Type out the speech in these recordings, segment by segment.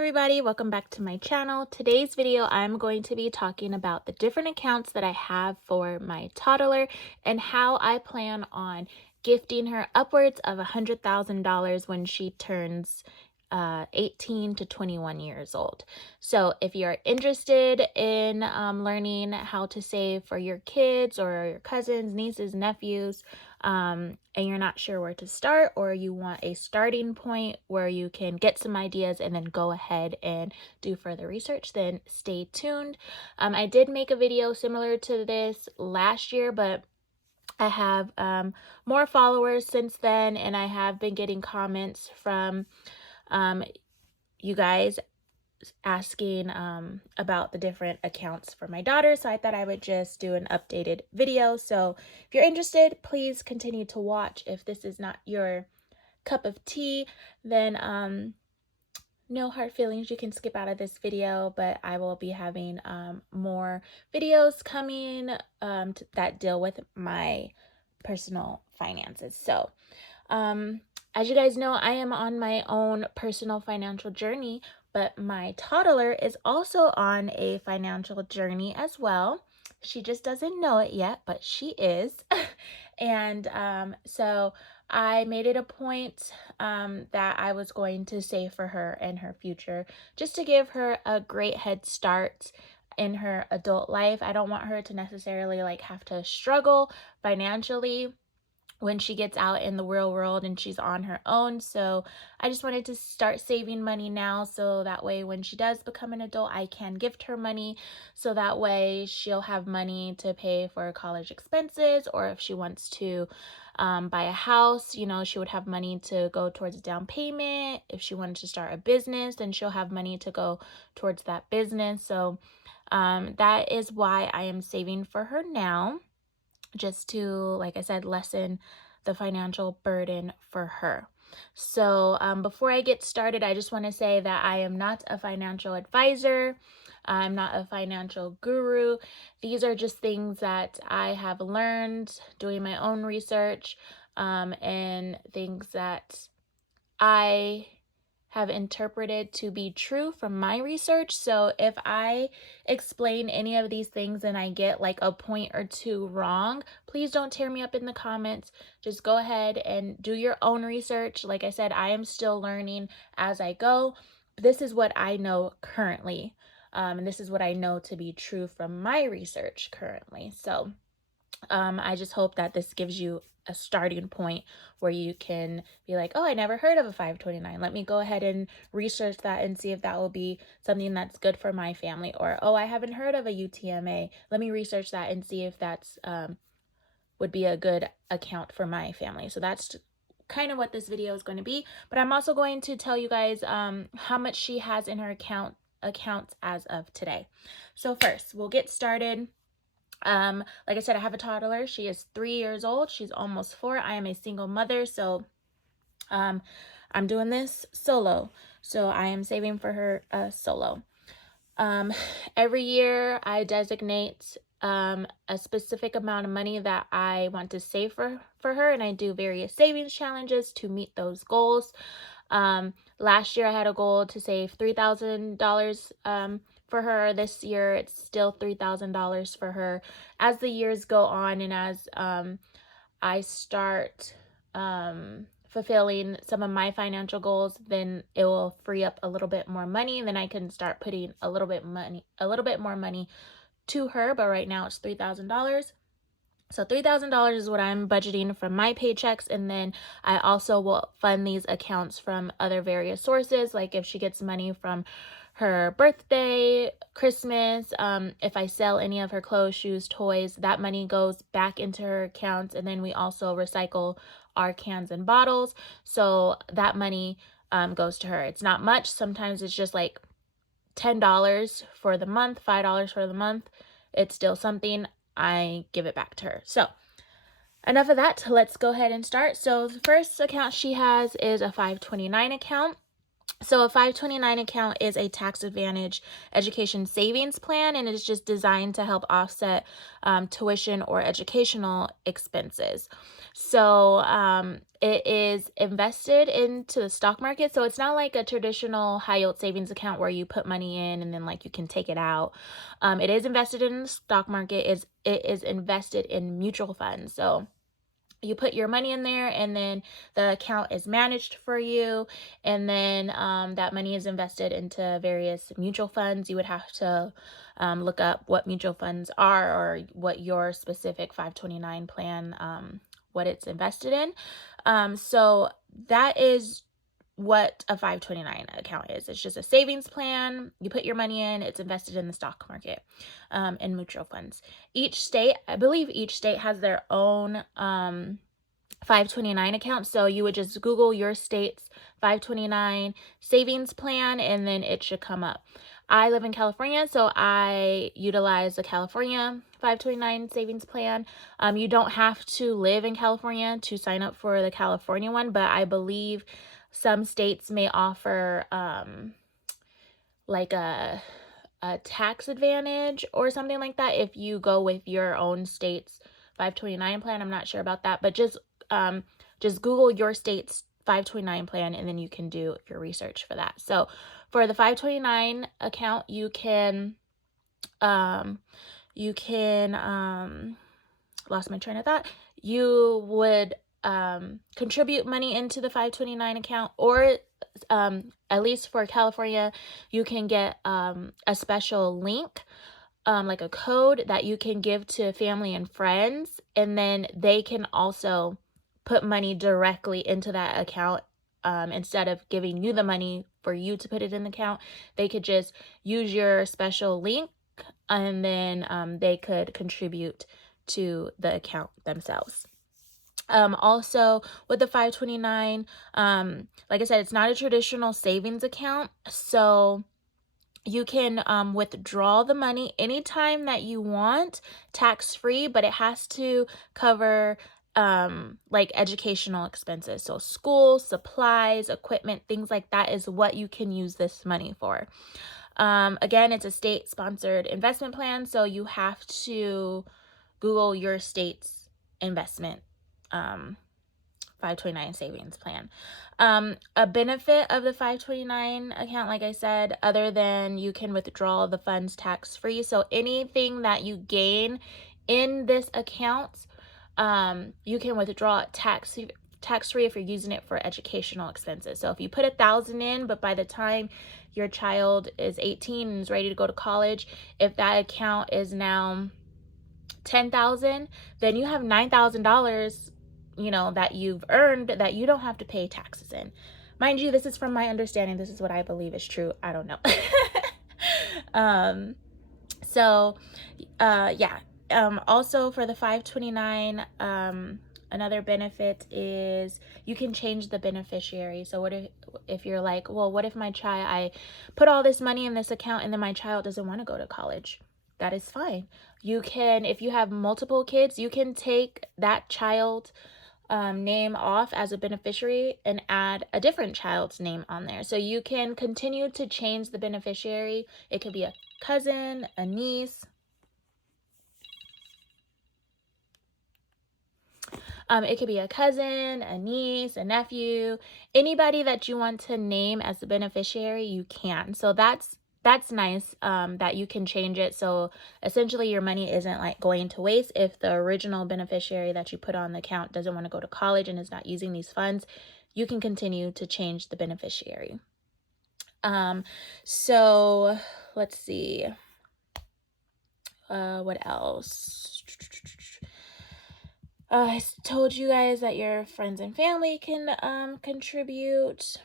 everybody, welcome back to my channel. Today's video I'm going to be talking about the different accounts that I have for my toddler and how I plan on gifting her upwards of $100,000 when she turns 18 to 21 years old. So if you're interested in learning how to save for your kids or your cousins, nieces, nephews, and you're not sure where to start, or you want a starting point where you can get some ideas and then go ahead and do further research, then stay tuned. I did make a video similar to this last year, but I have more followers since then, and I have been getting comments from you guys asking about the different accounts for my daughter, so I thought I would just do an updated video. So if you're interested, please continue to watch. If this is not your cup of tea, then no hard feelings, you can skip out of this video, but I will be having more videos coming that deal with my personal finances. So as you guys know, I am on my own personal financial journey, but my toddler is also on a financial journey as well. She just doesn't know it yet, but she is. And so I made it a point that I was going to save for her and her future, just to give her a great head start in her adult life. I don't want her to necessarily have to struggle financially when she gets out in the real world and she's on her own. So I just wanted to start saving money now, so that way when she does become an adult, I can gift her money, so that way she'll have money to pay for college expenses, or if she wants to buy a house, she would have money to go towards a down payment. If she wanted to start a business, then she'll have money to go towards that business. So that is why I am saving for her now, just to, like I said, lessen the financial burden for her. So before I get started, I just want to say that I am not a financial advisor. I'm not a financial guru. These are just things that I have learned doing my own research, and things that I have interpreted to be true from my research. So if I explain any of these things and I get a point or two wrong, please don't tear me up in the comments. Just go ahead and do your own research. Like I said, I am still learning as I go. This is what I know currently, and this is what I know to be true from my research currently. So I just hope that this gives you a starting point where you can be like, oh, I never heard of a 529. Let me go ahead and research that and see if that will be something that's good for my family. Or, oh, I haven't heard of a UTMA. Let me research that and see if that's would be a good account for my family. So that's kind of what this video is going to be. But I'm also going to tell you guys how much she has in her accounts as of today. So first, we'll get started. Like I said, I have a toddler. She is 3 years old. She's almost 4. I am a single mother, so I'm doing this solo. So I am saving for her solo. Every year I designate a specific amount of money that I want to save for her, and I do various savings challenges to meet those goals. Last year I had a goal to save $3,000 for her. This year it's still $3,000 for her. As the years go on and as I start fulfilling some of my financial goals, then it will free up a little bit more money, and then I can start putting a little bit more money to her. But right now it's $3,000. So $3,000 is what I'm budgeting from my paychecks, and then I also will fund these accounts from other various sources, like if she gets money from her birthday, Christmas, if I sell any of her clothes, shoes, toys, that money goes back into her accounts, and then we also recycle our cans and bottles, so that money goes to her. It's not much. Sometimes it's just like $10 for the month, $5 for the month. It's still something. I give it back to her. So enough of that. Let's go ahead and start. So the first account she has is a 529 account. So a 529 account is a tax advantage education savings plan, and it's just designed to help offset tuition or educational expenses. So it is invested into the stock market. So it's not like a traditional high yield savings account where you put money in and then like you can take it out. It is invested in the stock market. It is invested in mutual funds. So you put your money in there, and then the account is managed for you, and then that money is invested into various mutual funds. You would have to look up what mutual funds are, or what your specific 529 plan, what it's invested in. So that is what a 529 account is. It's just a savings plan. You put your money in, it's invested in the stock market, and mutual funds. Each state, I believe each state has their own 529 account. So you would just Google your state's 529 savings plan, and then it should come up. I live in California, so I utilize the California 529 savings plan. You don't have to live in California to sign up for the California one, but I believe some states may offer like a tax advantage or something like that if you go with your own state's 529 plan. I'm not sure about that, but just Google your state's 529 plan, and then you can do your research for that. So for the 529 account, you can lost my train of thought. You would contribute money into the 529 account, or at least for California, you can get a special link, like a code that you can give to family and friends, and then they can also put money directly into that account. Instead of giving you the money for you to put it in the account, they could just use your special link, and then they could contribute to the account themselves. Also with the 529, like I said, it's not a traditional savings account, so you can withdraw the money anytime that you want, tax-free, but it has to cover like educational expenses. So school, supplies, equipment, things like that is what you can use this money for. Again, it's a state-sponsored investment plan, so you have to Google your state's investment 529 savings plan. A benefit of the 529 account, like I said, other than you can withdraw the funds tax-free. So anything that you gain in this account, you can withdraw it tax-free if you're using it for educational expenses. So if you put $1,000 in, but by the time your child is 18 and is ready to go to college, if that account is now $10,000, then you have $9,000, that you've earned that you don't have to pay taxes in. Mind you, this is from my understanding. This is what I believe is true. I don't know. Also for the 529, another benefit is you can change the beneficiary. So what if you're like, well, what if I put all this money in this account and then my child doesn't want to go to college? That is fine. You can, if you have multiple kids, you can take that child name off as a beneficiary and add a different child's name on there. So you can continue to change the beneficiary. It could be a cousin, a niece. It could be a cousin, a niece, a nephew, anybody that you want to name as the beneficiary, you can. So that's nice, that you can change it. So essentially your money isn't like going to waste. If the original beneficiary that you put on the account doesn't want to go to college and is not using these funds, you can continue to change the beneficiary. So let's see. What else? I told you guys that your friends and family can contribute.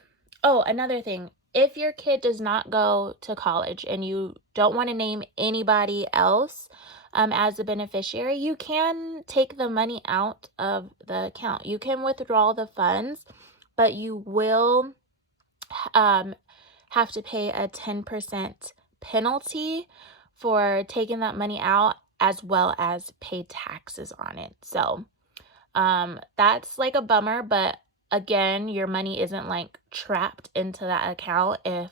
Oh, another thing. If your kid does not go to college and you don't want to name anybody else as a beneficiary, you can take the money out of the account. You can withdraw the funds, but you will have to pay a 10% penalty for taking that money out, as well as pay taxes on it. So that's like a bummer, but again, your money isn't like trapped into that account. If,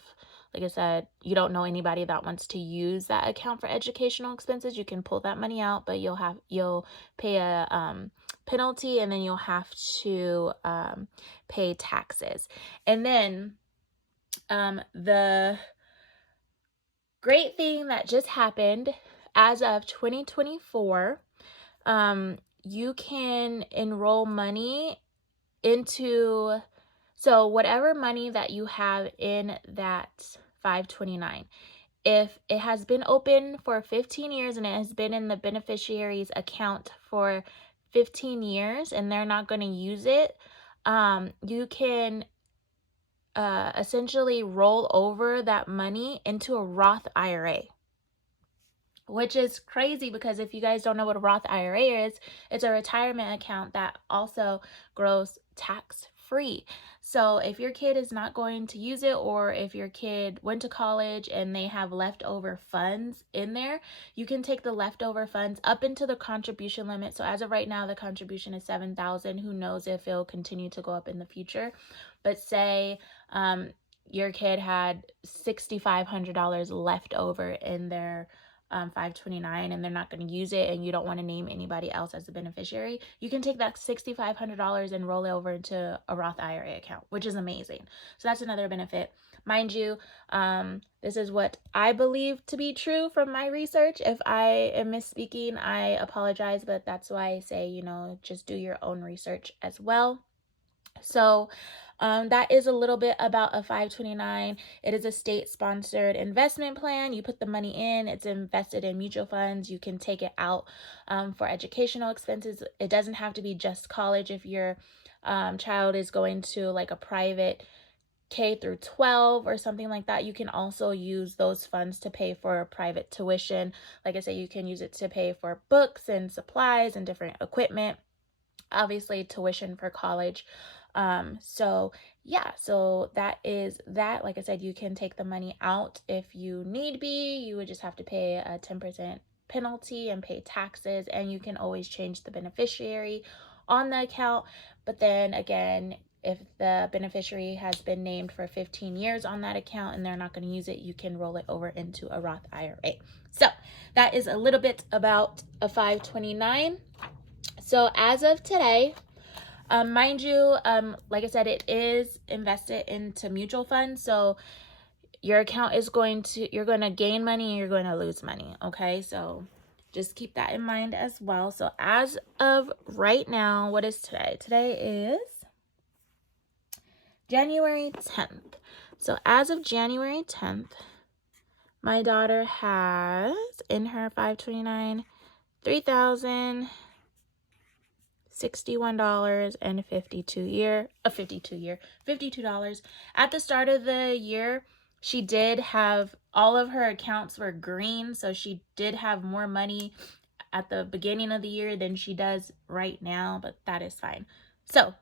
like I said, you don't know anybody that wants to use that account for educational expenses, you can pull that money out, but you'll pay a penalty, and then you'll have to pay taxes. And then the great thing that just happened, as of 2024, you can enroll money into, so whatever money that you have in that 529, if it has been open for 15 years and it has been in the beneficiary's account for 15 years and they're not going to use it, you can essentially roll over that money into a Roth IRA. Which is crazy, because if you guys don't know what a Roth IRA is, it's a retirement account that also grows tax free. So if your kid is not going to use it, or if your kid went to college and they have leftover funds in there, you can take the leftover funds up into the contribution limit. So as of right now, the contribution is $7,000. Who knows if it'll continue to go up in the future? But say your kid had $6,500 left over in their 529 and they're not going to use it, and you don't want to name anybody else as the beneficiary, you can take that $6,500 and roll it over into a Roth IRA account, which is amazing. So that's another benefit. Mind you, this is what I believe to be true from my research. If I am misspeaking, I apologize, but that's why I say, just do your own research as well. So that is a little bit about a 529. It is a state-sponsored investment plan. You put the money in, it's invested in mutual funds. You can take it out for educational expenses. It doesn't have to be just college. If your child is going to like a private K through 12 or something like that, you can also use those funds to pay for private tuition. Like I say, you can use it to pay for books and supplies and different equipment. Obviously, tuition for college. So that is that. Like I said, you can take the money out if you need be. You would just have to pay a 10% penalty and pay taxes, and you can always change the beneficiary on the account. But then again, if the beneficiary has been named for 15 years on that account and they're not going to use it, you can roll it over into a Roth IRA. So that is a little bit about a 529. So as of today, mind you, like I said, it is invested into mutual funds. So your account is you're going to gain money and you're going to lose money. Okay. So just keep that in mind as well. So as of right now, what is today? Today is January 10th. So as of January 10th, my daughter has in her 529, $52. At the start of the year, she did have all of her accounts were green, so she did have more money at the beginning of the year than she does right now, but that is fine. So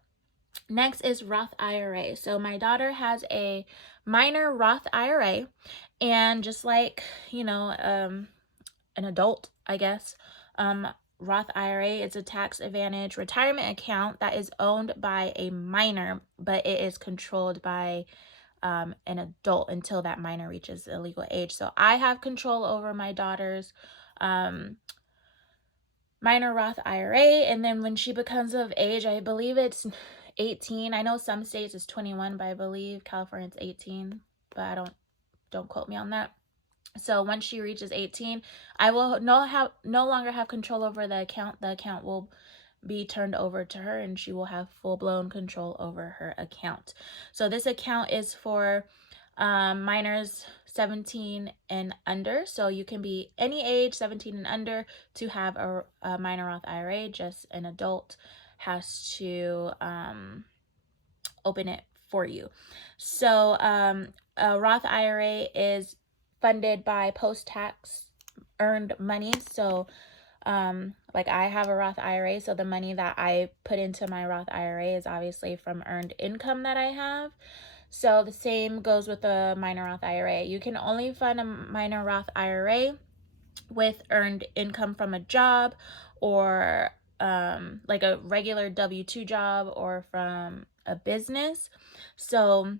next is Roth IRA. So my daughter has a minor Roth IRA, and just like, an adult, I guess, Roth IRA is a tax advantage retirement account that is owned by a minor, but it is controlled by an adult until that minor reaches the legal age. So I have control over my daughter's minor Roth IRA, and then when she becomes of age, I believe it's 18. I know some states it's 21, but I believe California it's 18, but don't quote me on that. So once she reaches 18, I will no longer have control over the account. The account will be turned over to her, and she will have full-blown control over her account. So this account is for minors 17 and under. So you can be any age, 17 and under, to have a minor Roth IRA. Just an adult has to open it for you. So a Roth IRA is funded by post-tax earned money. So like I have a Roth IRA, so the money that I put into my Roth IRA is obviously from earned income that I have. So the same goes with the minor Roth IRA. You can only fund a minor Roth IRA with earned income from a job, or like a regular W-2 job, or from a business. So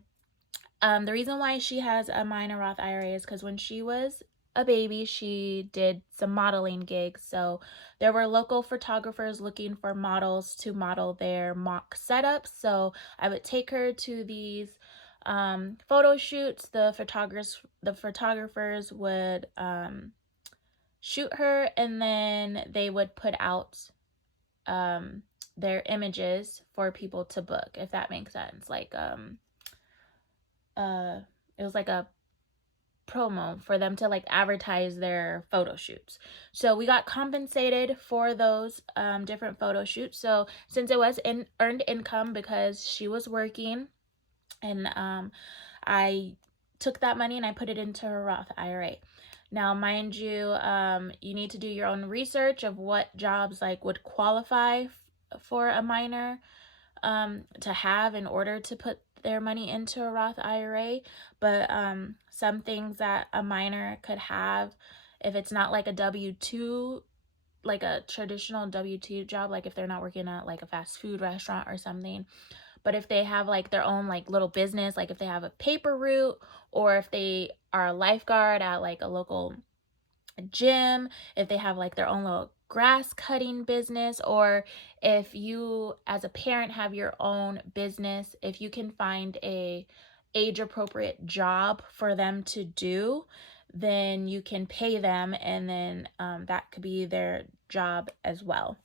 the reason why she has a minor Roth IRA is because when she was a baby, she did some modeling gigs. So there were local photographers looking for models to model their mock setups. So I would take her to these photo shoots. The photographers would shoot her, and then they would put out their images for people to book, if that makes sense. Like it was like a promo for them to like advertise their photo shoots. So we got compensated for those different photo shoots. So since it was earned income because she was working, and I took that money and I put it into her Roth IRA. Now, mind you, you need to do your own research of what jobs like would qualify for a minor to have in order to put their money into a Roth IRA. But some things that a minor could have, if it's not like a W-2, like a traditional W-2 job, like if they're not working at like a fast food restaurant or something, but if they have like their own like little business, like if they have a paper route, or if they are a lifeguard at like a local gym, if they have like their own little grass cutting business, or if you as a parent have your own business, if you can find a age appropriate job for them to do, then you can pay them, and then that could be their job as well.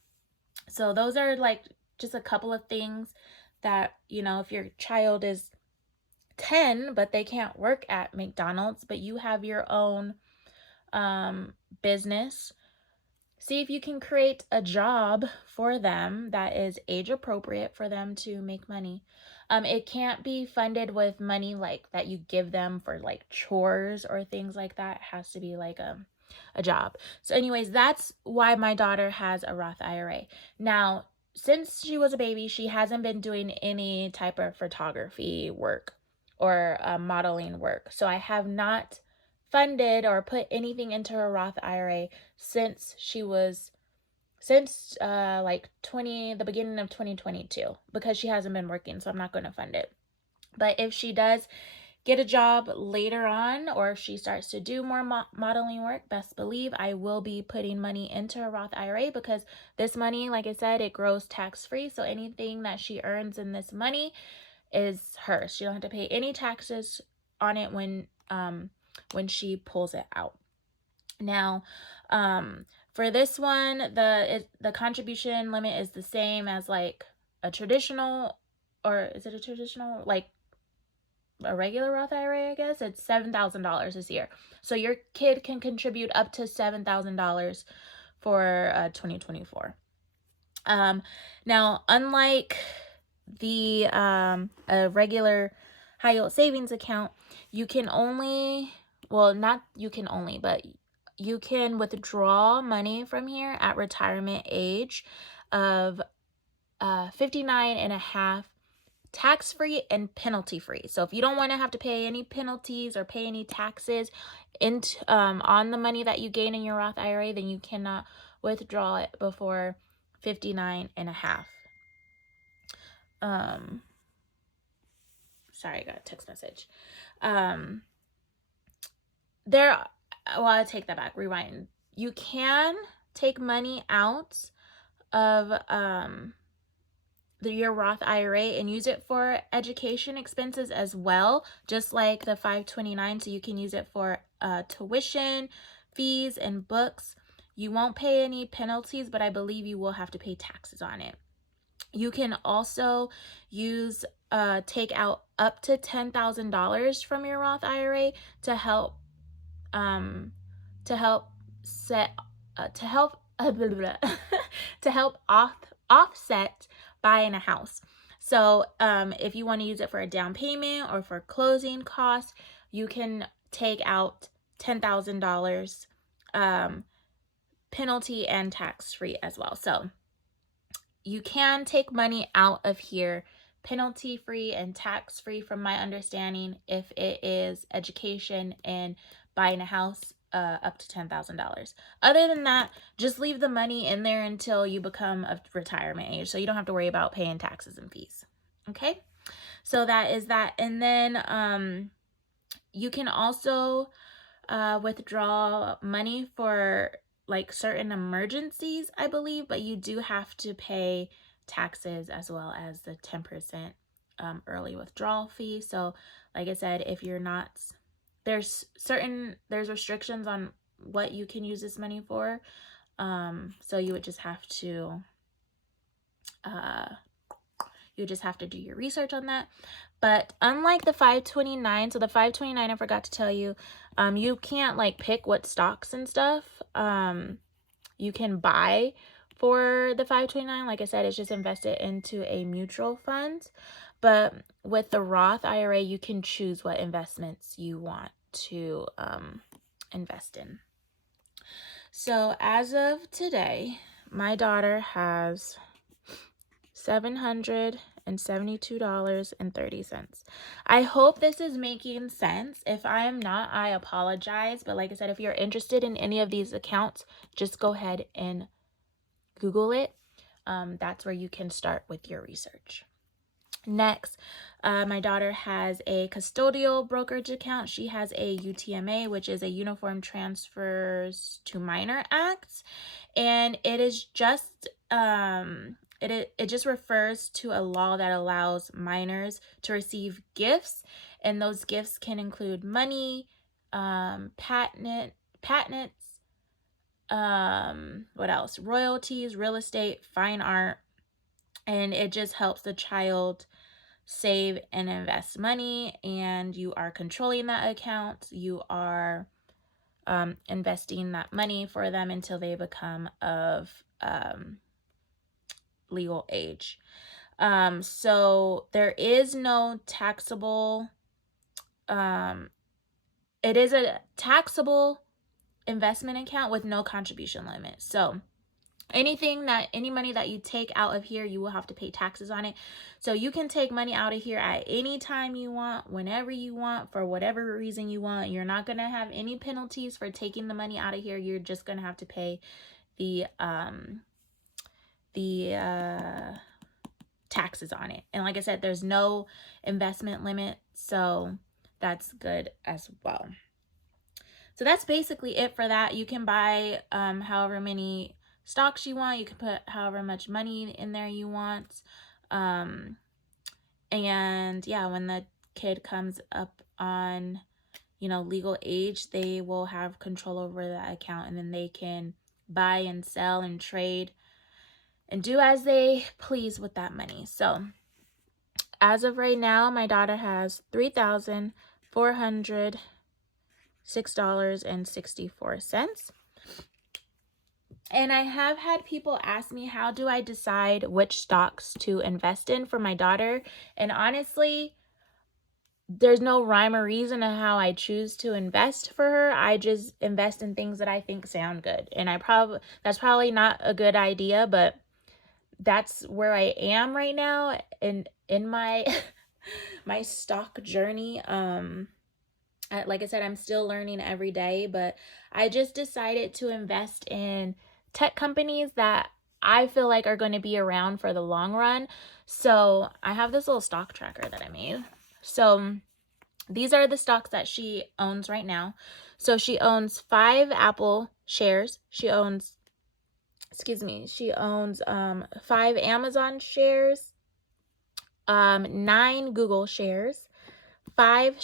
So those are like just a couple of things that, you know, if your child is 10 but they can't work at McDonald's, but you have your own business, see if you can create a job for them that is age appropriate for them to make money. It can't be funded with money like that you give them for like chores or things like that. It has to be like a job. So anyways, that's why my daughter has a Roth IRA. Now, since she was a baby, she hasn't been doing any type of photography work or modeling work. So I have not funded or put anything into her Roth IRA since like the beginning of 2022, because she hasn't been working, so I'm not going to fund it. But if she does get a job later on, or if she starts to do more modeling work, best believe I will be putting money into her Roth IRA, because this money, like I said, it grows tax-free. So anything that she earns in this money is hers. She don't have to pay any taxes on it when she pulls it out. Now, for this one, the contribution limit is the same as like a traditional, or is it a traditional, like a regular Roth IRA, I guess? It's $7,000 this year. So your kid can contribute up to $7,000 for 2024. Now, unlike the a regular high yield savings account, you can only, well, not you can only, but you can withdraw money from here at retirement age of 59 and a half, tax-free and penalty-free. So if you don't want to have to pay any penalties or pay any taxes on the money that you gain in your Roth IRA, then you cannot withdraw it before 59 and a half. Sorry, I got a text message. I'll take that back, rewind. You can take money out of your Roth IRA and use it for education expenses as well, just like the 529. So you can use it for tuition, fees, and books. You won't pay any penalties, but I believe you will have to pay taxes on it. You can also take out up to $10,000 from your Roth IRA to help offset buying a house. So if you want to use it for a down payment or for closing costs, you can take out $10,000 penalty and tax-free as well. So you can take money out of here penalty-free and tax-free, from my understanding, if it is education and buying a house up to $10,000. Other than that, just leave the money in there until you become of retirement age, so you don't have to worry about paying taxes and fees. Okay, so that is that. And then you can also withdraw money for like certain emergencies, I believe, but you do have to pay taxes as well as the 10% early withdrawal fee. So like I said, if you're not, there's restrictions on what you can use this money for. So you would just have to do your research on that. But unlike the 529, so the 529, I forgot to tell you, you can't like pick what stocks and stuff you can buy for the 529. Like I said, it's just invested into a mutual fund. But with the Roth IRA, you can choose what investments you want to invest in. So as of today, my daughter has $772.30. I hope this is making sense. If I am not, I apologize. But like I said, if you're interested in any of these accounts, just go ahead and Google it. That's where you can start with your research. Next, my daughter has a custodial brokerage account. She has a UTMA, which is a Uniform Transfers to Minor Act, and it is just it just refers to a law that allows minors to receive gifts, and those gifts can include money, patents, what else? Royalties, real estate, fine art, and it just helps the child save and invest money, and you are controlling that account. You are investing that money for them until they become of legal age. So there is no taxable, it is a taxable investment account with no contribution limit. So any money that you take out of here, you will have to pay taxes on it. So you can take money out of here at any time you want, whenever you want, for whatever reason you want. You're not going to have any penalties for taking the money out of here. You're just going to have to pay the taxes on it. And like I said, there's no investment limit, so that's good as well. So that's basically it for that. You can buy however many stocks you want. You can put however much money in there you want. And yeah, when the kid comes up on, legal age, they will have control over that account, and then they can buy and sell and trade and do as they please with that money. So as of right now, my daughter has $3,406.64. And I have had people ask me, how do I decide which stocks to invest in for my daughter? And honestly, there's no rhyme or reason to how I choose to invest for her. I just invest in things that I think sound good. And that's probably not a good idea, but that's where I am right now in my my stock journey. Like I said, I'm still learning every day, but I just decided to invest in tech companies that I feel like are going to be around for the long run. So I have this little stock tracker that I made. So these are the stocks that she owns right now. So she owns 5 Apple shares. She owns 5 Amazon shares, 9 Google shares, 5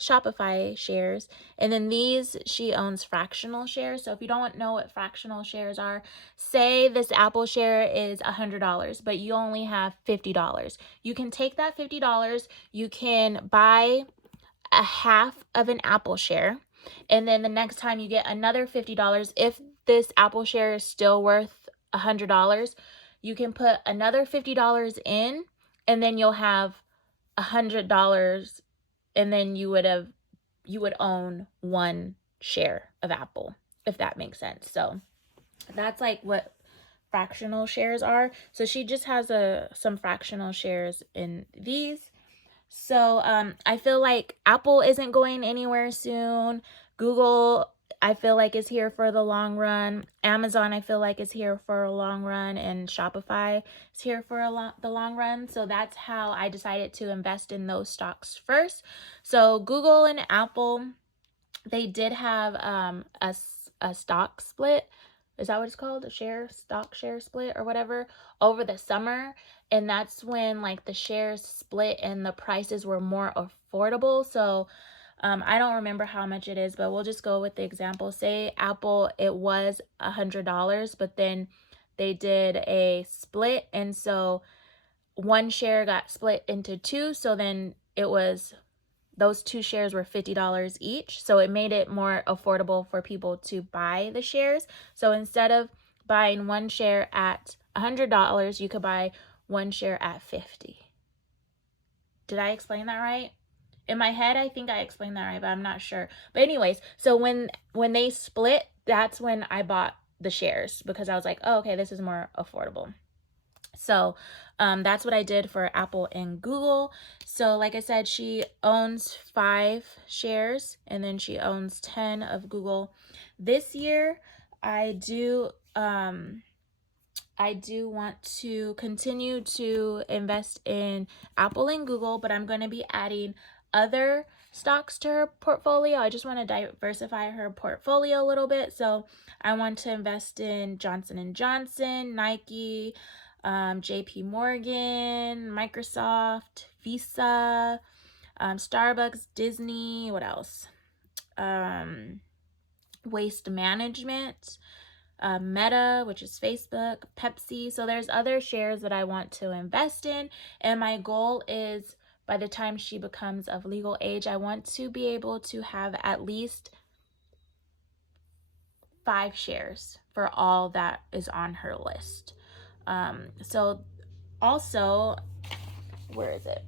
Shopify shares, and then these she owns fractional shares. So if you don't know what fractional shares are, say this Apple share is $100, but you only have $50. You can take that $50, you can buy a half of an Apple share, and then the next time you get another $50, if this Apple share is still worth $100, you can put another $50 in, and then you'll have $100, and then you would own 1 share of Apple, if that makes sense. So that's like what fractional shares are. So she just has some fractional shares in these. So I feel like Apple isn't going anywhere soon. Google I feel like is here for the long run. Amazon, I feel like is here for a long run, and Shopify is here for the long run. So that's how I decided to invest in those stocks first. So Google and Apple, they did have a stock split. Is that what it's called? A stock share split or whatever over the summer. And that's when like the shares split and the prices were more affordable. So I don't remember how much it is, but we'll just go with the example. Say Apple, it was $100, but then they did a split. And so one share got split into two. So then those two shares were $50 each. So it made it more affordable for people to buy the shares. So instead of buying one share at $100, you could buy one share at $50. Did I explain that right? In my head, I think I explained that right, but I'm not sure. But anyways, so when they split, that's when I bought the shares because I was like, oh, okay, this is more affordable. So that's what I did for Apple and Google. So like I said, she owns 5 shares and then she owns 10 of Google. This year, I do want to continue to invest in Apple and Google, but I'm going to be adding other stocks to her portfolio. I just want to diversify her portfolio a little bit. So I want to invest in Johnson & Johnson, Nike, JP Morgan, Microsoft, Visa, Starbucks, Disney, what else? Waste Management, Meta, which is Facebook, Pepsi. So there's other shares that I want to invest in. And my goal is by the time she becomes of legal age, I want to be able to have at least 5 shares for all that is on her list. So also, where is it?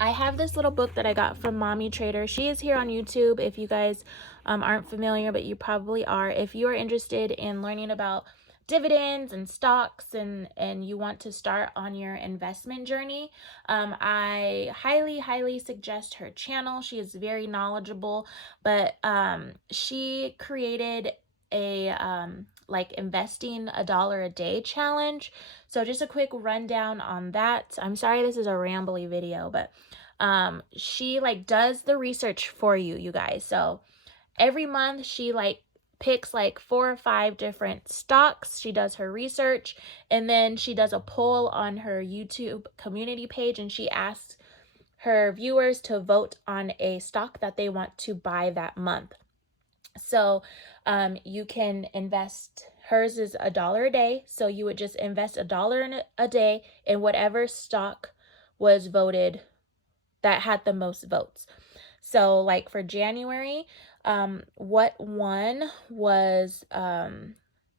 I have this little book that I got from Mommy Trader. She is here on YouTube if you guys aren't familiar, but you probably are. If you are interested in learning about dividends and stocks and you want to start on your investment journey, I highly suggest her channel. She is very knowledgeable, but she created a like investing $1 a day challenge. So just a quick rundown on that. I'm sorry this is a rambly video, but she like does the research for you guys. So every month she like picks like 4 or 5 different stocks. She does her research and then she does a poll on her YouTube community page and she asks her viewers to vote on a stock that they want to buy that month. So you can invest, hers is $1 a day. So you would just invest $1 a day in whatever stock was voted that had the most votes. So like for January, what won was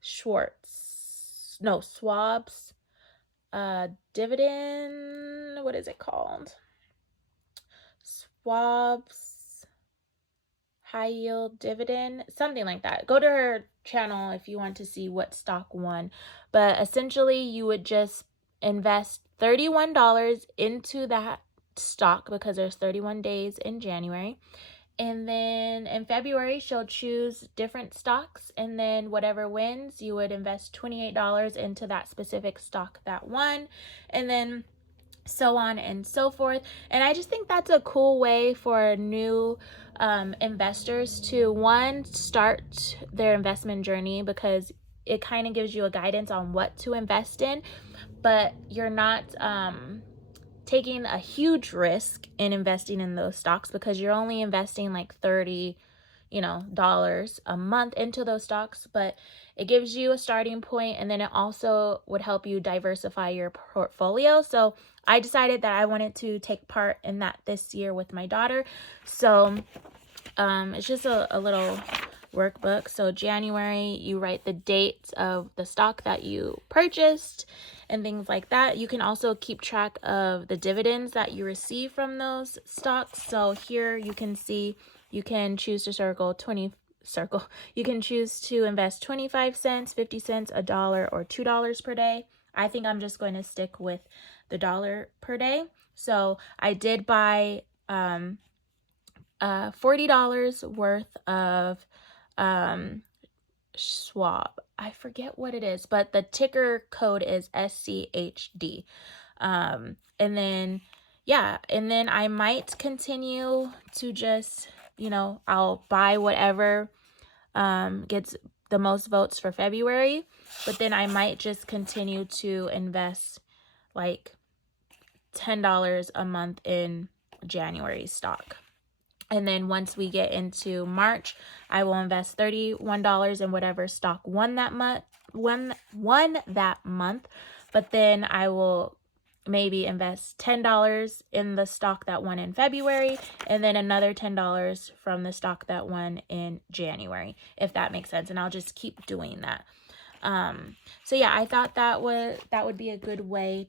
Schwab's dividend. What is it called? Schwab's high yield dividend, something like that. Go to her channel if you want to see what stock won. But essentially you would just invest $31 into that stock because there's 31 days in January. And then in February, she'll choose different stocks. And then whatever wins, you would invest $28 into that specific stock that won. And then so on and so forth. And I just think that's a cool way for new investors to, one, start their investment journey because it kind of gives you a guidance on what to invest in, but you're not taking a huge risk in investing in those stocks because you're only investing like $30 a month into those stocks, but it gives you a starting point and then it also would help you diversify your portfolio. So I decided that I wanted to take part in that this year with my daughter. So it's just a little workbook. So January, you write the date of the stock that you purchased and things like that. You can also keep track of the dividends that you receive from those stocks. So here you can see, you can choose to you can choose to invest 25 cents, 50 cents, $1, or $2 per day. I think I'm just going to stick with the $1 per day. So I did buy $40 worth of Schwab. I forget what it is, but the ticker code is SCHD. And then, yeah, and then I might continue to just, I'll buy whatever gets the most votes for February, but then I might just continue to invest like $10 a month in January stock. And then once we get into March, I will invest $31 in whatever stock won that month. But then I will maybe invest $10 in the stock that won in February, and then another $10 from the stock that won in January, if that makes sense. And I'll just keep doing that. So yeah, I thought that would be a good way,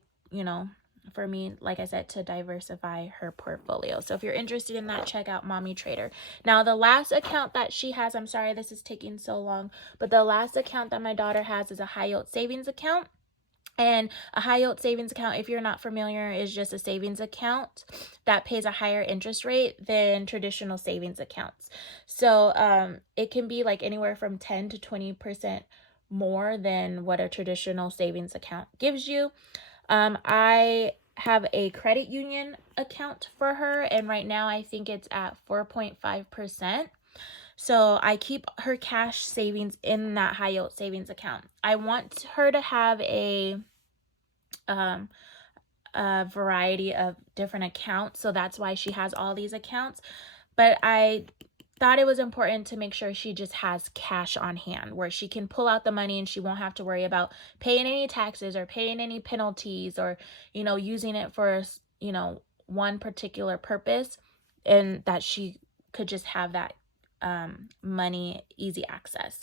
for me, like I said, to diversify her portfolio. So if you're interested in that, check out Mommy Trader. Now, the last account that she has, I'm sorry this is taking so long, but the last account that my daughter has is a high yield savings account. And a high yield savings account, if you're not familiar, is just a savings account that pays a higher interest rate than traditional savings accounts. So it can be like anywhere from 10 to 20% more than what a traditional savings account gives you. I have a credit union account for her, and right now I think it's at 4.5%. So I keep her cash savings in that high yield savings account. I want her to have a variety of different accounts, so that's why she has all these accounts. But I thought it was important to make sure she just has cash on hand where she can pull out the money and she won't have to worry about paying any taxes or paying any penalties or, using it for, one particular purpose, and that she could just have that money easy access.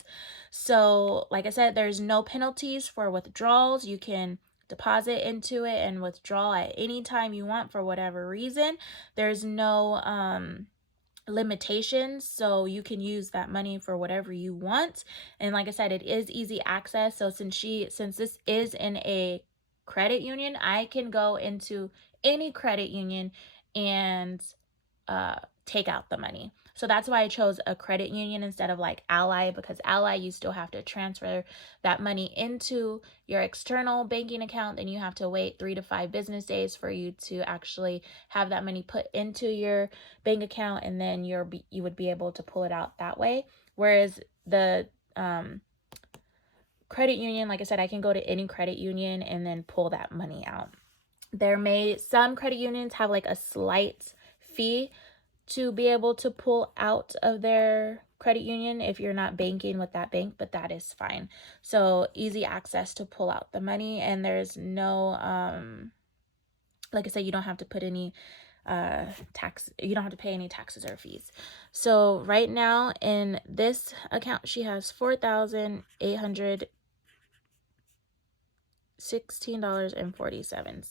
So like I said, there's no penalties for withdrawals. You can deposit into it and withdraw at any time you want for whatever reason. There's no limitations, so you can use that money for whatever you want. And like I said, it is easy access. So since this is in a credit union, I can go into any credit union and take out the money. So that's why I chose a credit union instead of like Ally, because Ally, you still have to transfer that money into your external banking account. Then you have to wait 3 to 5 business days for you to actually have that money put into your bank account, and then you would be able to pull it out that way. Whereas the credit union, like I said, I can go to any credit union and then pull that money out. Some credit unions have like a slight fee to be able to pull out of their credit union if you're not banking with that bank, but that is fine. So easy access to pull out the money, and there's no, like I said, you don't have to put any you don't have to pay any taxes or fees. So right now in this account, she has $4,816.47.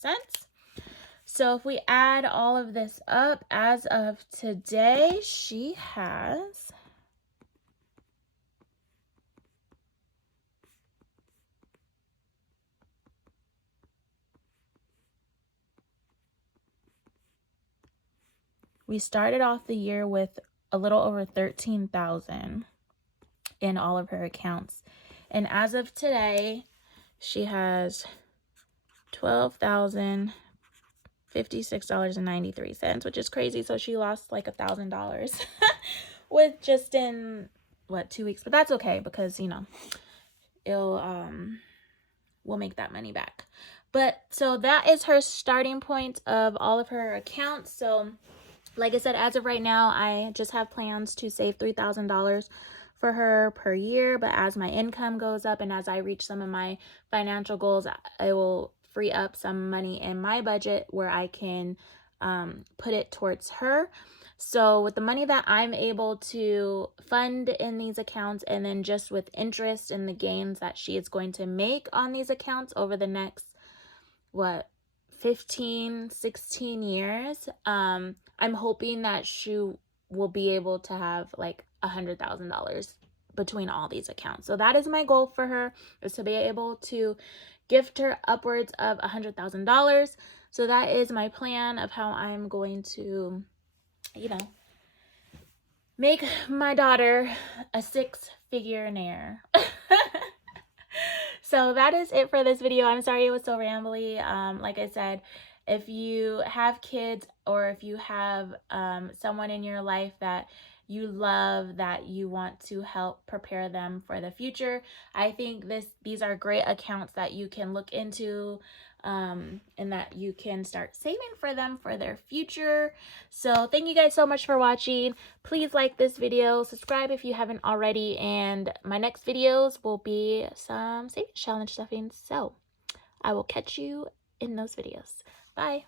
So if we add all of this up, as of today, she has we started off the year with a little over 13,000 in all of her accounts. And as of today, she has $12,056.93, which is crazy. So she lost like $1,000 with just in 2 weeks, but that's okay because we'll make that money back. But so that is her starting point of all of her accounts. So like I said, as of right now, I just have plans to save $3,000 for her per year. But as my income goes up and as I reach some of my financial goals, I will free up some money in my budget where I can put it towards her. So with the money that I'm able to fund in these accounts, and then just with interest and the gains that she is going to make on these accounts over the next, 15, 16 years, I'm hoping that she will be able to have like $100,000 between all these accounts. So that is my goal for her, is to be able to gift her upwards of $100,000. So that is my plan of how I'm going to, make my daughter a six-figure-naire. So that is it for this video. I'm sorry it was so rambly. Like I said, if you have kids or if you have someone in your life that you love, that you want to help prepare them for the future, I think these are great accounts that you can look into, and that you can start saving for them for their future. So thank you guys so much for watching. Please like this video, subscribe if you haven't already, and my next videos will be some savings challenge stuffing. So I will catch you in those videos. Bye.